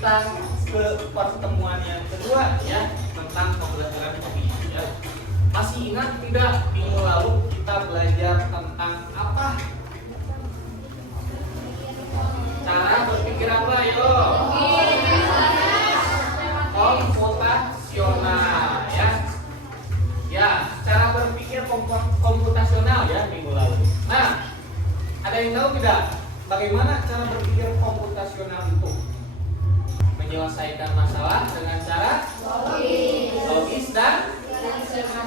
kita ke pertemuan yang kedua ya tentang pembelajaran hobi ya. Masih ingat tidak minggu lalu kita belajar tentang apa? Cara berpikir apa yo? Komputasional ya. Ya, cara berpikir komputasional ya minggu lalu. Nah, ada yang tahu tidak bagaimana cara berpikir komputasional itu? Menyelesaikan masalah dengan cara logis dan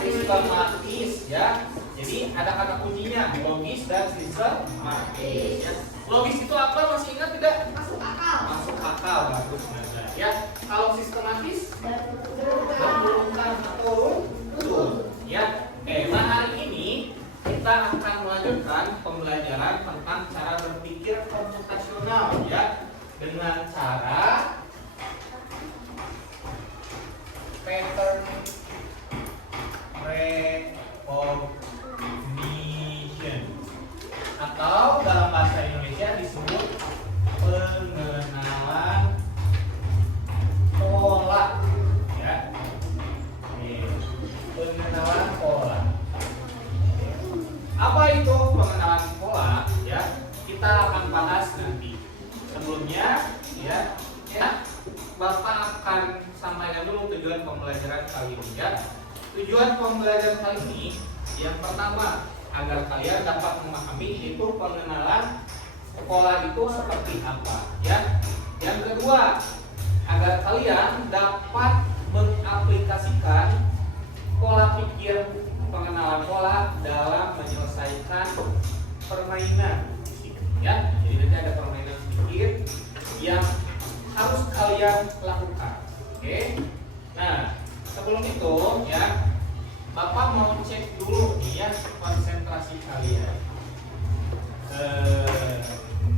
sistematis ya. Jadi ada kata kuncinya logis dan sistematis ya. Logis itu apa? Masih ingat tidak? Masuk akal. Masuk akal, bagus belajar ya. Kalau sistematis berurutan atau urut ya. Nah hari ini kita akan melanjutkan pembelajaran tentang cara berpikir komputasional ya dengan cara pattern recognition atau dalam bahasa Indonesia disebut pengenalan pola ya. Pengenalan pola. Apa itu pengenalan pola ya? Kita akan bahas nanti. Sebelumnya ya Bapak akan sampaikan dulu tujuan pembelajaran kali ini ya. Tujuan pembelajaran kali ini yang pertama agar kalian dapat memahami itu pengenalan pola itu seperti apa ya. Yang kedua agar kalian dapat mengaplikasikan pola pikir pengenalan pola dalam menyelesaikan permainan ya. Jadi nanti ada permainan sedikit yang harus kalian lakukan. Oke. Nah, sebelum itu ya, Bapak mau cek dulu nih ya konsentrasi kalian.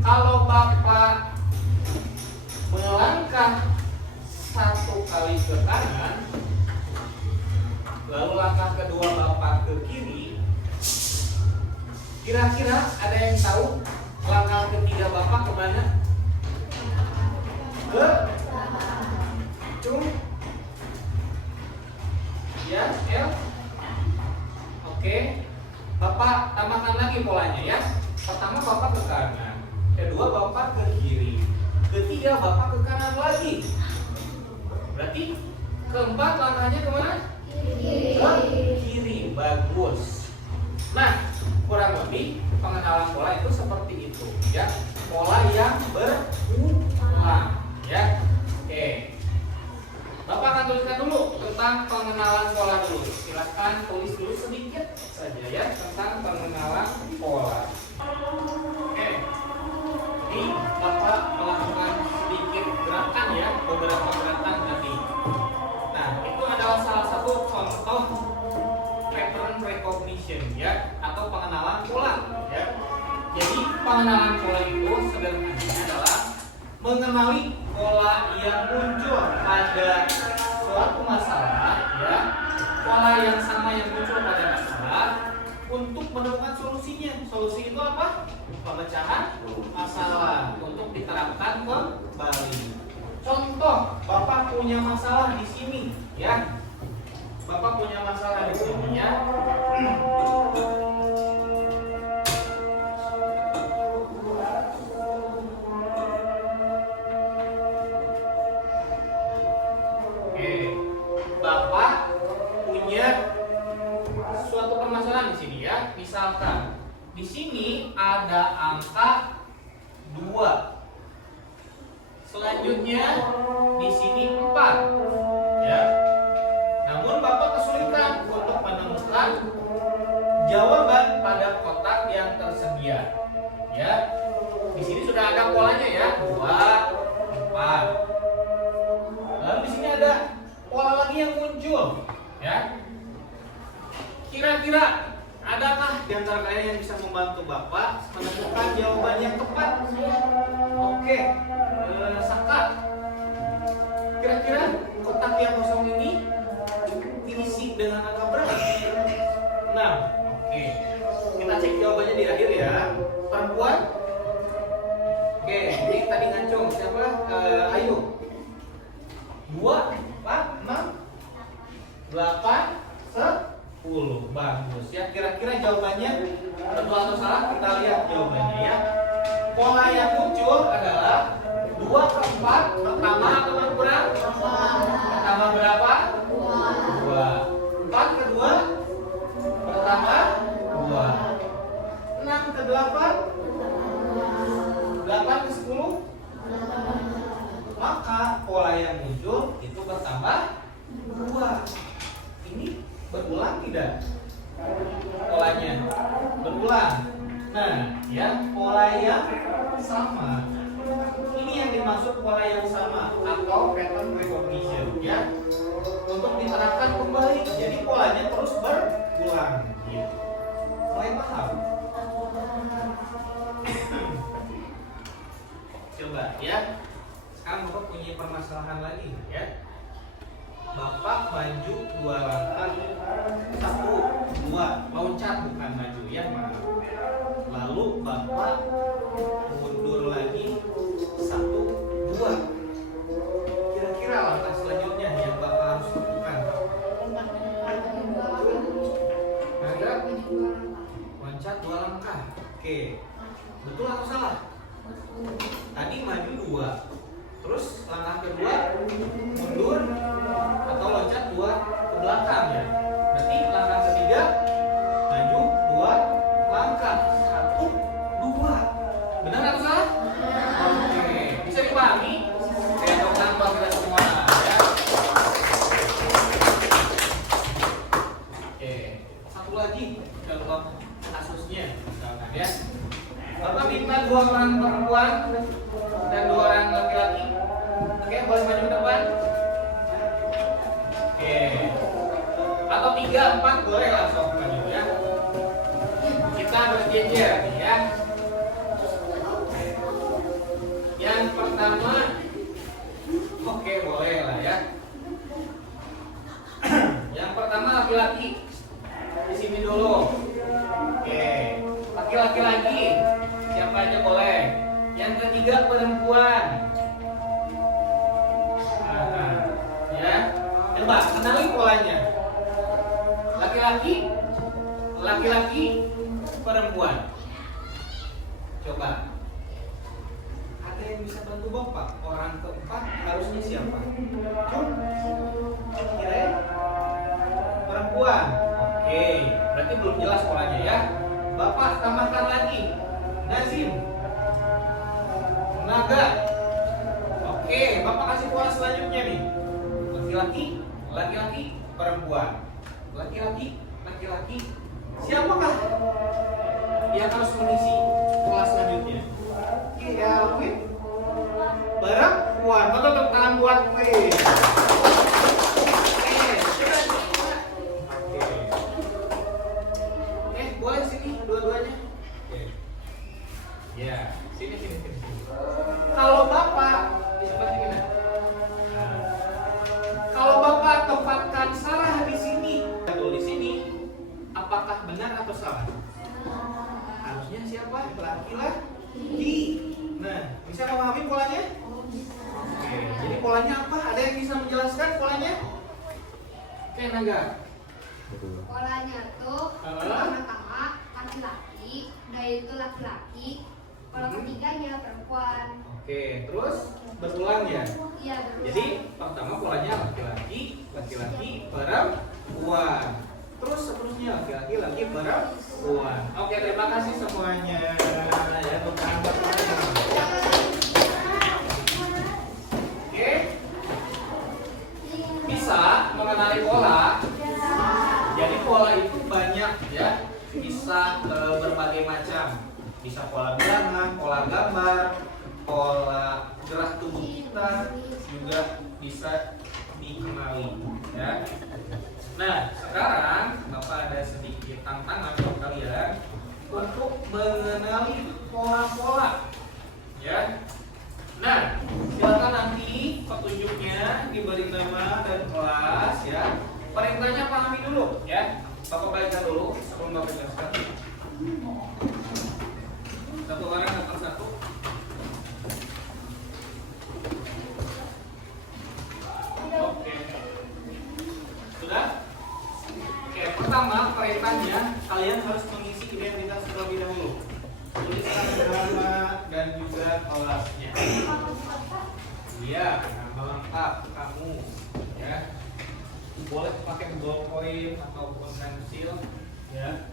Kalau Bapak melangkah satu kali ke kanan, lalu langkah kedua Bapak ke kiri, kira-kira ada yang tahu langkah ketiga Bapak kemana? Ke ya, L. Oke. Bapak tambahkan lagi polanya ya. Pertama Bapak ke kanan, kedua Bapak ke kiri, ketiga Bapak ke kanan lagi. Berarti keempat langkahnya kemana? Ke kiri. Bagus. Nah, kurang lebih pengenalan pola itu seperti itu ya. Pola yang berulang ya. Oke. Bapak akan tuliskan dulu tentang pengenalan pola dulu. Silakan tulis dulu sedikit saja ya tentang pengenalan pola. Oke. Ini Bapak melakukan sedikit gerakan ya, beberapa gerakan tadi. Nah, itu adalah salah satu contoh pattern recognition ya atau pengenalan pola ya. Jadi pengenalan pola itu sederhananya adalah mengenali pola yang muncul pada suatu masalah ya, pola yang sama yang muncul pada masalah untuk menemukan solusinya. Solusi itu apa? Pemecahan masalah untuk diterapkan kembali. Contoh, Bapak punya masalah di sini ya. Bapak punya masalah di sini ya. Bapak punya suatu permasalahan di sini ya. Misalkan di sini ada angka 2. Selanjutnya di sini 4. Ya. Namun Bapak kesulitan untuk menemukan jawaban pada kotak yang tersedia. Ya. Di sini sudah ada polanya ya. 2, 4. Lalu di sini ada pola lagi yang muncul ya. Kira-kira adakah di antara kalian yang bisa membantu Bapak menemukan jawaban yang tepat? Oke, Saka. Kira-kira kotak yang kosong ini diisi dengan angka berapa? 6. Oke. Kita cek jawabannya di akhir ya. Perempuan? Oke, ini tadi ngancung siapa? Ayu. 2, 4, 6, 8, 10. Bagus ya. Kira-kira jawabannya betul atau salah? Kita lihat jawabannya ya. Pola yang muncul adalah 2 ke 4 pertama atau berkurang? Pertama berapa? 2. 4 ke 2 pertama 2. 6 ke 8 8 ke 10. Maka pola yang muncul itu bertambah 2. Ini berulang tidak? Polanya berulang. Nah, ya, pola yang sama. Ini yang dimaksud pola yang sama atau pattern recognition ya. Untuk diterapkan kembali, jadi polanya terus berulang. Gitu. Mulai paham? Coba ya. Sekarang Bapak punya permasalahan lagi ya. Bapak maju 2 langkah, 1, 2, loncat bukan maju ya, maaf. Lalu Bapak mundur lagi 1, 2. Kira-kira langkah selanjutnya yang Bapak harus lakukan. Agak loncat 2 langkah. Oke. Betul atau salah? Tadi maju 2. Terus langkah kedua mundur atau loncat 2 ke belakang ya. Berarti langkah ketiga maju 2 langkah. 1, 2. Benar atau salah? Oke. Bisa dipahami? Saya tepuk tangan buat kita semua ya. Oke. Satu lagi contoh kasusnya misalkan ya. Bapak minta 2 orang perempuan dan 2 orang laki-laki. Oke, boleh maju ke depan. Oke. Atau 3, 4 boleh langsung maju ya. Kita berjejer ya. Yang pertama, oke boleh lah ya. Yang pertama laki-laki. Di sini dulu. Oke. Laki-laki lagi. Siapa aja boleh. Yang ketiga perempuan. Nah, ya. Coba kenali polanya. Laki-laki, laki-laki, perempuan. Coba. Ada yang bisa bantu Bapak? Orang keempat harusnya siapa? Kira perempuan. Oke, berarti belum jelas polanya ya. Bapak tambahkan lagi. Nazim, naga. Oke, Bapak kasih pola selanjutnya nih. Laki-laki, laki-laki, perempuan. Laki-laki, laki-laki. Siapakah yang harus mengisi pola selanjutnya? Kelvin, perempuan. Bapak tepuk tangan buat Kelvin. Boleh sini dua-duanya. Oke. Ya, sini. Kalau Bapak seperti ini. Kalau Bapak tempatkan Sarah di sini, atau di sini, apakah benar atau salah? Harusnya siapa? Laki-laki. Nah, bisa memahami polanya? Oke. Jadi polanya apa? Ada yang bisa menjelaskan polanya? Oke, Naga. Polanya tuh pertama-tama laki-laki, itu laki-laki, pola ketiganya perempuan. Oke, terus berulang ya? Iya, berulang. Jadi pertama polanya laki-laki, laki-laki, perempuan. Terus seterusnya laki-laki, perempuan. Oke, terima kasih semuanya. Ya, oke, bisa mengenali pola. Jadi pola itu banyak ya, bisa berbagai macam. Bisa pola bilangan, pola gambar, pola gerak tubuh kita juga bisa dikenali ya. Nah, sekarang Bapak ada sedikit tantangan untuk kalian untuk mengenali pola-pola ya. Nah, silakan nanti petunjuknya diberi nama dan kelas ya. Perintahnya pahami dulu ya. Bapak baca dulu sebelum Bapak jelaskan. Satu orang datang satu. Pertama, kaitannya kalian harus mengisi identitas terlebih dahulu. Tuliskan nama dan juga kelasnya. Iya, nama lengkap kamu, ya. Boleh pakai ballpoint ataupun pensil, ya.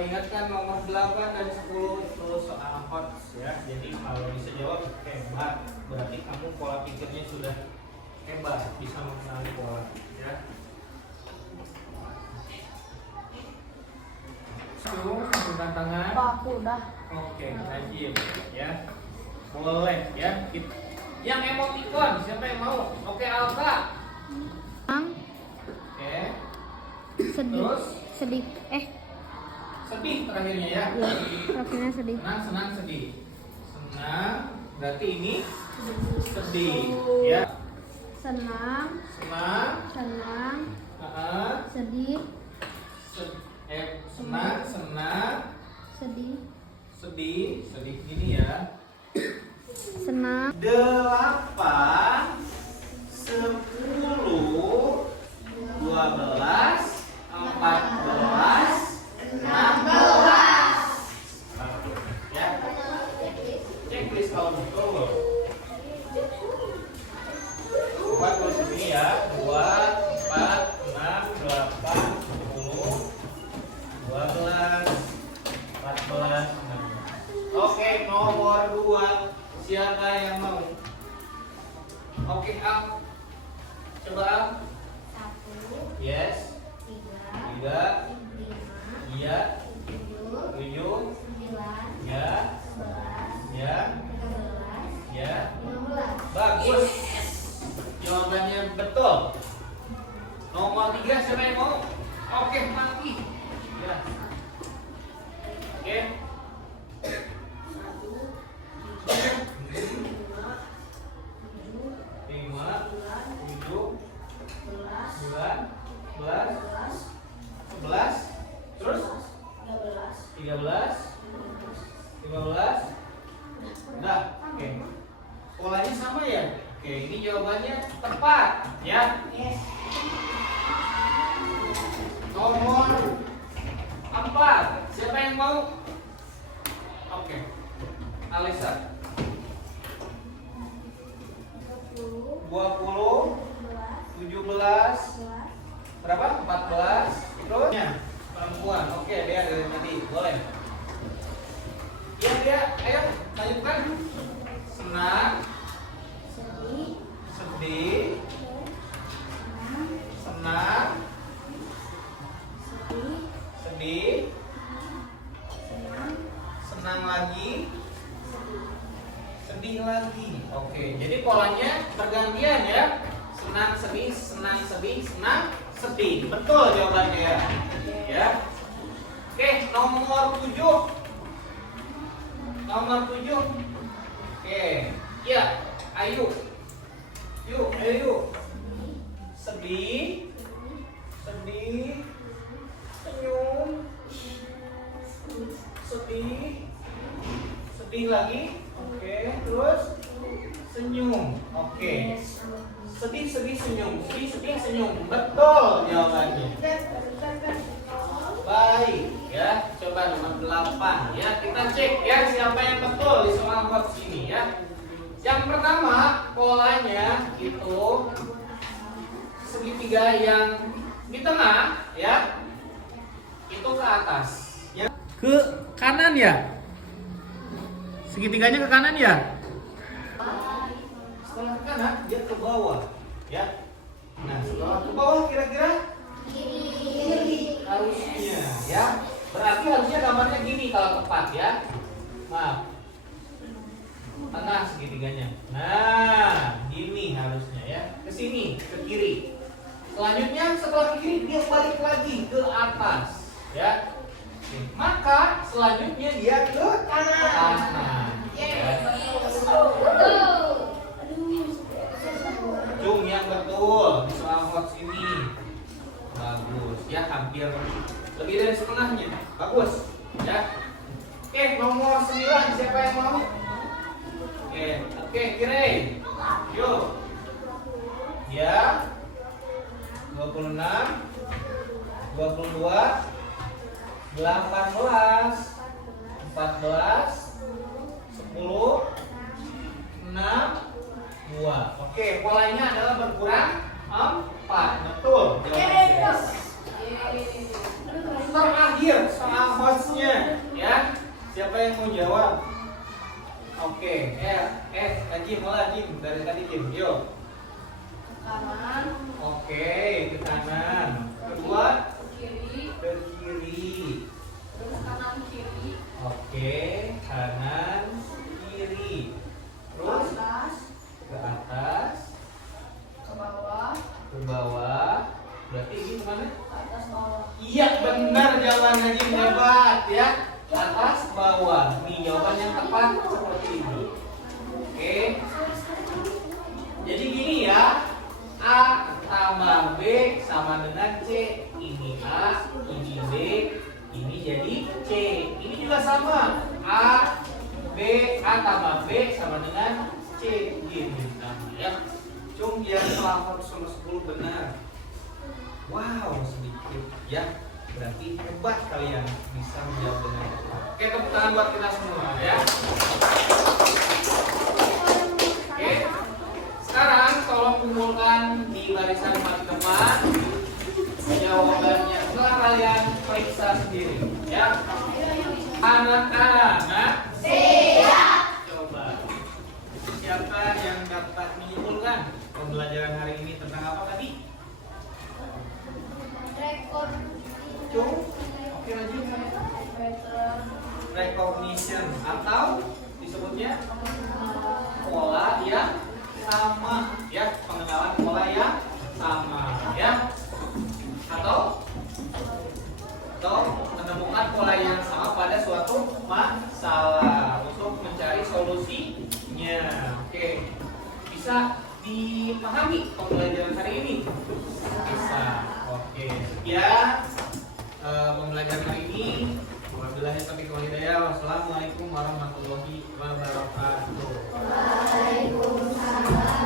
Ingatkan nomor 8 dan 10 itu soal HOTS ya. Jadi kalau bisa jawab hebat, berarti kamu pola pikirnya sudah hebat, bisa mengenali pola ya. Angkat tangan. Pak, aku udah. Oke, Najib ya. Boleh ya. Yang emoticon siapa yang mau? Oke, Alka. Oke. Sedih. Terus Sedih. sedih terakhirnya ya. Terakhirnya sedih. Senang, senang, sedih. Senang, berarti ini sedih ya. Senang. Senang, Senang. sedih, Sedih. senang, senang, Sedih. sedih, sedih gini ya. Senang. 8, 10, 12, 14, 16. Ya. Checklist kalau betul. Buat tulis di sini ya. 2, 4, 6, 8, 10, 12, 14, 16. Oke, nomor 2. Siapa yang mau? Oke, Al. Coba Al. 1, Yes. 3, 3. 5, Iya. 7, 7. 9, Ya. 11, Ya. 13, Ya. 15. Bagus. Jawabannya betul. Nomor 3 siapa yang mau? Oke, mati. Ya. Oke. 5, 7, 9, 11, terus 13, 15. Udah, oke. Polanya sama ya? Oke, ini jawabannya tepat ya. Nomor 4. Siapa yang mau? Oke. Alisa. 20, 17, berapa? 14. Terus perempuan. Oke, dia dari tadi. Boleh. Iya, dia. Ayo, lanjutkan. Senang, sedih, senang, sedih, senang lagi, sedih lagi. Oke, jadi polanya bergantian ya. Senang, sedih, senang, sedih, senang, sedih. Betul jawabannya ya. Ya. Oke, nomor 7. Nomor 7. Oke. Ya, ayo. Yuk, ayo yuk. Sedih. Sedih. Senyum. sedih. Sedih lagi. Oke, terus senyum. Oke. Sedih, sedih, senyum. Sedih, sedih, senyum. Betul jawabannya. Baik, ya. Coba nomor 8 ya. Kita cek ya siapa yang betul di soal box ini ya. Yang pertama, polanya itu segitiga yang di tengah ya. Itu ke atas ya. Ke kanan ya. Segitiganya ke kanan ya. Setelah ke kanan dia ke bawah ya. Nah, setelah ke bawah kira-kira kiri harusnya ya. Berarti harusnya gambarnya gini kalau tepat ya. Maaf. Tengah segitiganya. Nah, gini harusnya ya. Ke sini, ke kiri. Selanjutnya setelah ke kiri dia balik lagi ke atas ya. Oke. Maka selanjutnya dia ke kanan. Ya. Cung yang betul di soal hots ini. Bagus ya, hampir lebih dari setengahnya. Bagus ya. Oke, nomor 9 siapa yang mau? Oke, kirain. Yuk. Ya. 26 22 18 14 10 6 2. Oke, polanya adalah berkurang 4. Betul jawabannya. Terakhir soal hostnya ya. Siapa yang mau jawab? Oke, Jim, malah Jim dari tadi Jim. Yuk. Kanan. Oke, ke kanan. Kedua, Kiri. ke kiri. Terus kanan kiri. Oke, kanan kiri. Terus Atas. ke atas, Ke bawah. ke bawah. Berarti ini kemana? Atas bawah. Iya, benar jawabannya Jim, hebat ya. Atas bawah. Nih jawaban yang tepat seperti ini. Oke. Jadi gini ya. A tambah B sama dengan C. Ini A, ini B, ini jadi C. Ini juga sama. A, B, A tambah B sama dengan C. Gini sama ya. Cung yang selama nomor 10 benar. Wow, sedikit ya. Berarti hebat kalian bisa menjawab dengan tepat. Oke, tepuk tangan buat kita semua ya. Oke. Sekarang tolong kumpulkan di barisan paling depan jawabannya setelah kalian periksa sendiri ya. Anak-anak siap. Coba siapa yang dapat menyimpulkan pembelajaran hari ini tentang apa tadi? Rekor. Cung, oke lanjut. Recognition atau disebutnya pola yang sama ya, pengenalan pola yang sama ya, atau menemukan pola yang sama pada suatu masalah untuk mencari solusinya. Oke, bisa dipahami pembelajaran hari ini? Bisa. Oke, sekian pembelajaran hari ini. Wabillahi taufiq wal hidayah. Wassalamualaikum warahmatullahi wabarakatuh. Waalaikumsalam.